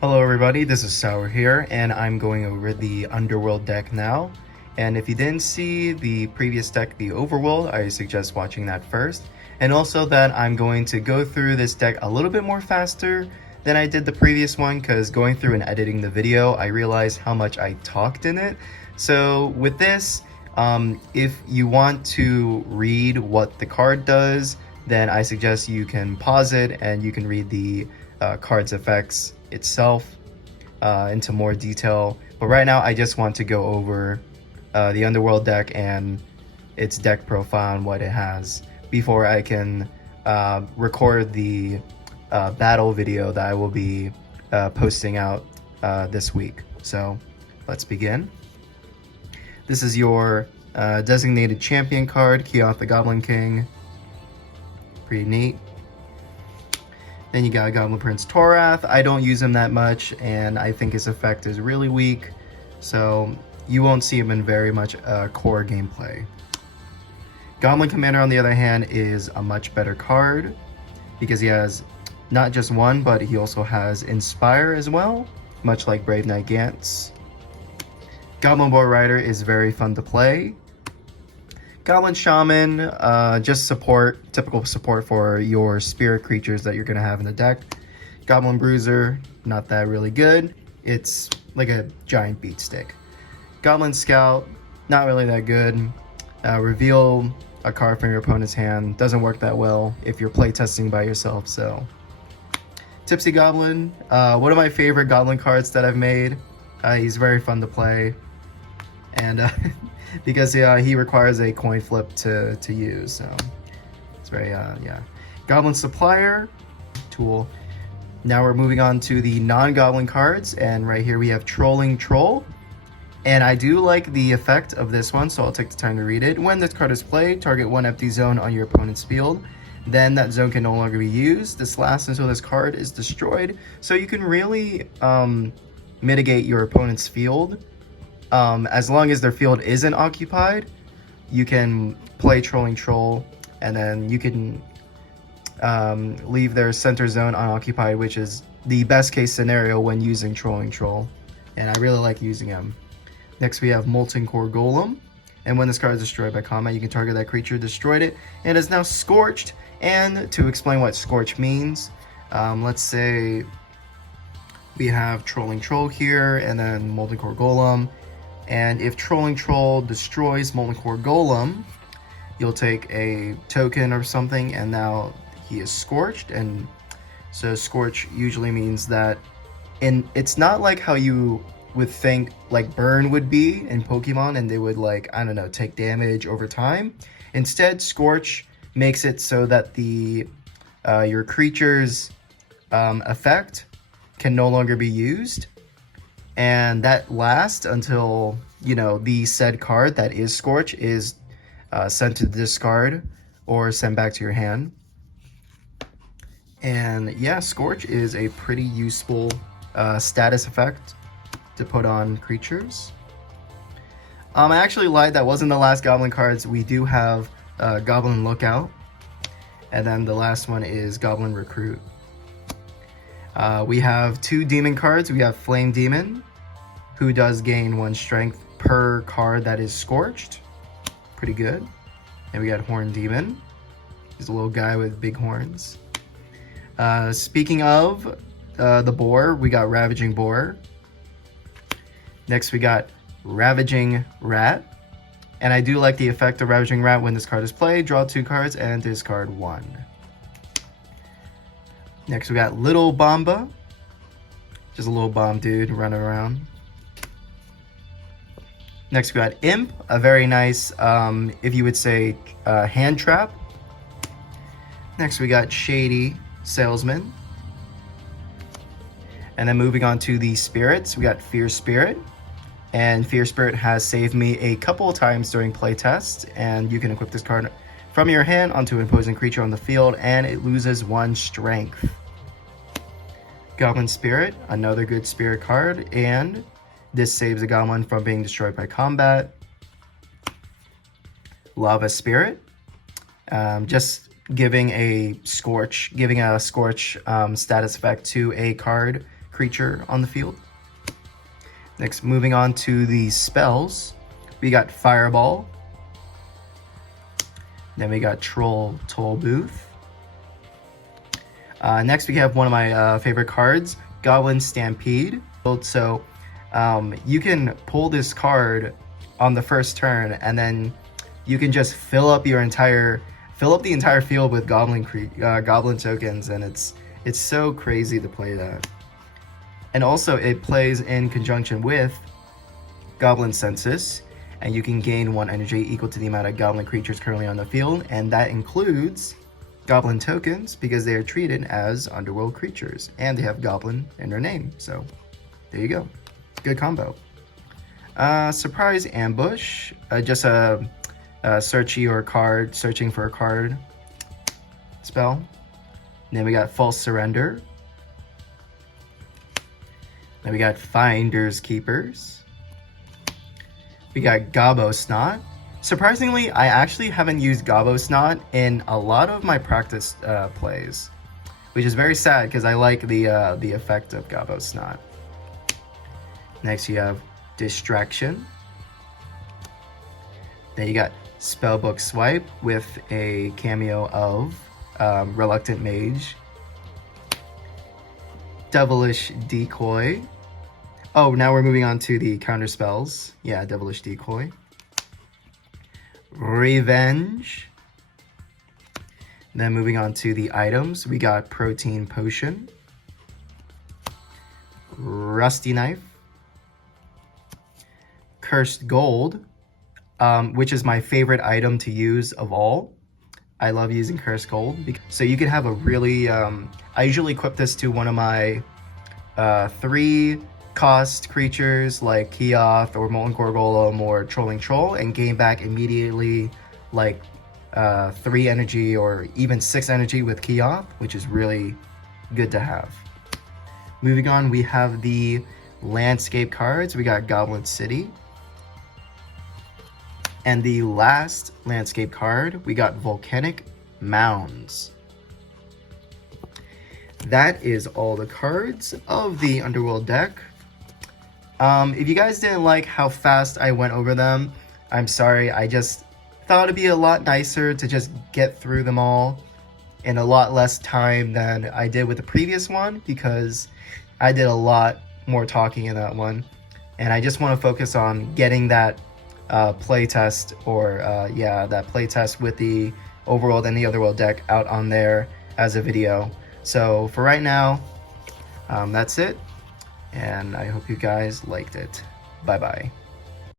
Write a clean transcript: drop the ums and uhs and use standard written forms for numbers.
Hello everybody, this is Sour here, and I'm going over the Underworld deck now. And if you didn't see the previous deck, the Overworld, I suggest watching that first. And also that I'm going to go through this deck a little bit more faster than I did the previous one, because going through and editing the video, I realized how much I talked in it. So with this, if you want to read what the card does, then I suggest you can pause it and you can read the card's effects itself into more detail. But right now I just want to go over the Underworld deck and its deck profile and what it has before I can record the battle video that I will be posting out this week. So let's begin. This is your designated champion card, Keoth the Goblin King. Pretty neat. Then you got Goblin Prince Torath. I don't use him that much, and I think his effect is really weak, so you won't see him in very much core gameplay. Goblin Commander, on the other hand, is a much better card because he has not just one, but he also has Inspire as well, much like Brave Knight Gantz. Goblin Boar Rider is very fun to play. Goblin Shaman, just support, typical support for your spirit creatures that you're going to have in the deck. Goblin Bruiser, not that really good. It's like a giant beat stick. Goblin Scout, not really that good. Reveal a card from your opponent's hand, doesn't work that well if you're playtesting by yourself. So, Tipsy Goblin, one of my favorite Goblin cards that I've made. He's very fun to play, and because he requires a coin flip to use, so it's very yeah. Goblin Supplier tool. Now we're moving on to the non-goblin cards, and right here we have Trolling Troll, and I do like the effect of this one, so I'll take the time to read it. When this card is played, target one empty zone on your opponent's field, then that zone can no longer be used. This lasts until this card is destroyed, so you can really mitigate your opponent's field. As long as their field isn't occupied, you can play Trolling Troll, and then you can leave their center zone unoccupied, which is the best case scenario when using Trolling Troll, and I really like using him. Next we have Molten Core Golem, and when this card is destroyed by combat, you can target that creature, destroyed it, and is now scorched. And to explain what scorch means, let's say we have Trolling Troll here, and then Molten Core Golem. And if Trolling Troll destroys Molten Core Golem, you'll take a token or something, and now he is scorched. And so scorch usually means that, and it's not like how you would think like burn would be in Pokemon, and they would, like, I don't know, take damage over time. Instead, scorch makes it so that the your creature's effect can no longer be used. And that lasts until, you know, the said card that is Scorch is sent to the discard or sent back to your hand. And yeah, Scorch is a pretty useful status effect to put on creatures. I actually lied, that wasn't the last Goblin cards. We do have Goblin Lookout, and then the last one is Goblin Recruit. We have two demon cards. We have Flame Demon, who does gain 1 strength per card that is scorched. Pretty good. And we got Horn Demon. He's a little guy with big horns. Speaking of the boar, we got Ravaging Boar. Next we got Ravaging Rat. And I do like the effect of Ravaging Rat. When this card is played, draw 2 cards and discard 1. Next we got Little Bomba. Just a little bomb dude running around. Next we got Imp, a very nice, if you would say, hand trap. Next we got Shady Salesman. And then moving on to the spirits, we got Fear Spirit. And Fear Spirit has saved me a couple of times during playtests, and you can equip this card from your hand onto an opposing creature on the field, and it loses 1 strength. Goblin Spirit, another good spirit card, and this saves a goblin from being destroyed by combat. Lava Spirit, just giving a Scorch status effect to a card creature on the field. Next, moving on to the spells, we got Fireball. Then we got Troll Toll Booth. Next, we have one of my favorite cards, Goblin Stampede. So you can pull this card on the first turn, and then you can just fill up the entire field with Goblin tokens, and it's so crazy to play that. And also, it plays in conjunction with Goblin Census, and you can gain 1 energy equal to the amount of Goblin creatures currently on the field, and that includes Goblin tokens because they are treated as underworld creatures, and they have Goblin in their name. So there you go, good combo. Surprise Ambush, just a searching for a card spell. Then we got False Surrender. Then we got Finders Keepers. We got Gobbo Snot. Surprisingly, I actually haven't used Gobbo Snot in a lot of my practice plays, which is very sad because I like the effect of Gobbo Snot. Next, you have Distraction. Then you got Spellbook Swipe with a cameo of Reluctant Mage. Devilish Decoy. Oh, now we're moving on to the counter spells. Yeah, Devilish Decoy. Revenge. Then moving on to the items, we got Protein Potion. Rusty Knife. Cursed Gold, which is my favorite item to use of all. I love using Cursed Gold. So you can have a really, I usually equip this to one of my 3 cost creatures like Keoth or Molten Core Golem or Trolling Troll, and gain back immediately like 3 energy or even 6 energy with Keoth, which is really good to have. Moving on, we have the landscape cards. We got Goblin City. And the last landscape card, we got Volcanic Mounds. That is all the cards of the Underworld deck. If you guys didn't like how fast I went over them, I'm sorry. I just thought it'd be a lot nicer to just get through them all in a lot less time than I did with the previous one, because I did a lot more talking in that one. And I just want to focus on getting that playtest, or that playtest with the Overworld and the Otherworld deck out on there as a video. So for right now, that's it, and I hope you guys liked it. Bye bye.